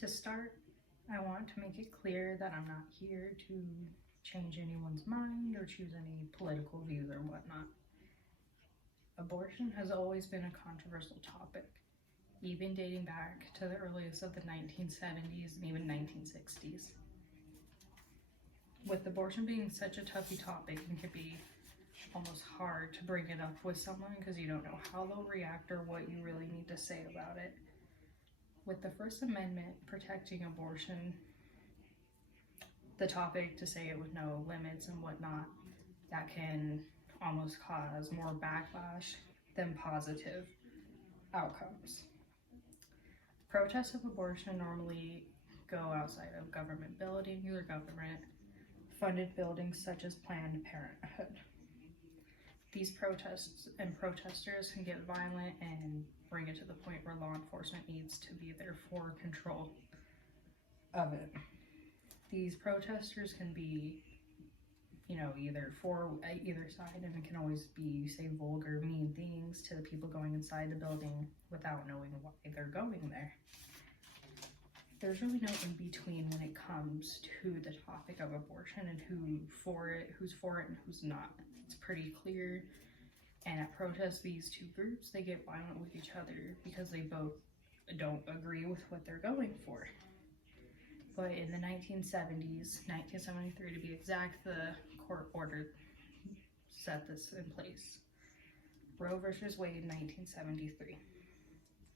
To start, I want to make it clear that I'm not here to change anyone's mind or choose any political views or whatnot. Abortion has always been a controversial topic, even dating back to the earliest of the 1970s and even 1960s. With abortion being such a touchy topic, it can be almost hard to bring it up with someone because you don't know how they'll react or what you really need to say about it. With the First Amendment protecting abortion, the topic to say it with no limits and whatnot, that can almost cause more backlash than positive outcomes. Protests of abortion normally go outside of government buildings or government funded buildings such as Planned Parenthood. These protests and protesters can get violent and bring it to the point where law enforcement needs to be there for control of it. These protesters can be, either for either side, and it can always be say vulgar, mean things to the people going inside the building without knowing why they're going there. There's really no in between when it comes to the topic of abortion and who's for it and who's not. It's pretty clear. And at protests, these two groups, they get violent with each other because they both don't agree with what they're going for. But in the 1970s, 1973 to be exact, the court order set this in place. Roe versus Wade, 1973.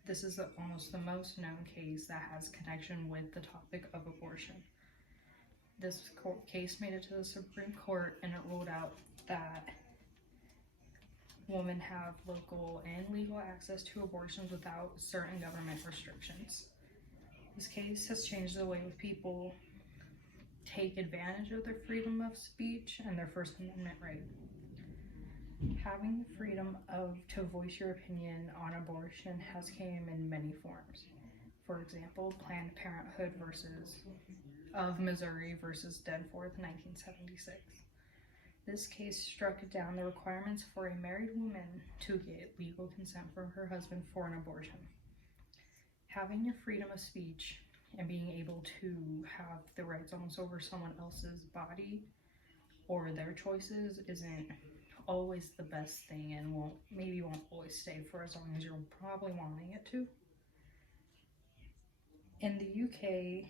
This is almost the most known case that has connection with the topic of abortion. This case made it to the Supreme Court, and it ruled out that women have local and legal access to abortions without certain government restrictions. This case has changed the way people take advantage of their freedom of speech and their First Amendment right. Having the freedom to voice your opinion on abortion has came in many forms. For example, Planned Parenthood of Missouri versus Danforth, 1976. This case struck down the requirements for a married woman to get legal consent from her husband for an abortion. Having your freedom of speech and being able to have the rights almost over someone else's body or their choices isn't always the best thing, and won't always stay for as long as you're probably wanting it to. In the UK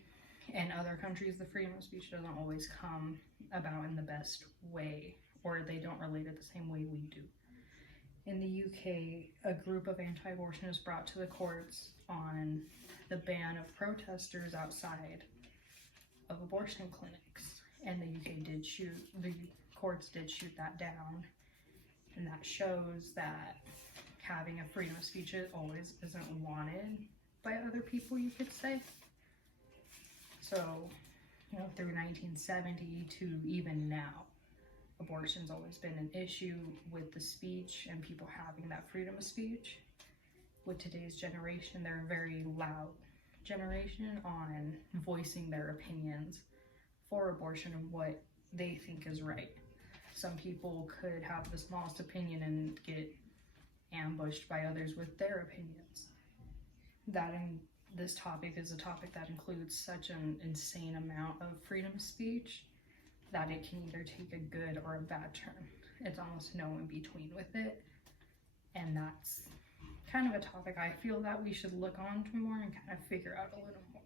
and other countries, the freedom of speech doesn't always come about in the best way, or they don't relate it the same way we do. In the UK, a group of anti-abortionists brought to the courts on the ban of protesters outside of abortion clinics, and the courts did shoot that down. And that shows that having a freedom of speech always isn't wanted by other people, you could say. So, through 1970 to even now, abortion's always been an issue with the speech and people having that freedom of speech. With today's generation, they're a very loud generation on voicing their opinions for abortion and what they think is right. Some people could have the smallest opinion and get ambushed by others with their opinions. This topic is a topic that includes such an insane amount of freedom of speech that it can either take a good or a bad turn. It's almost no in between with it. And that's kind of a topic I feel that we should look on to more and kind of figure out a little more.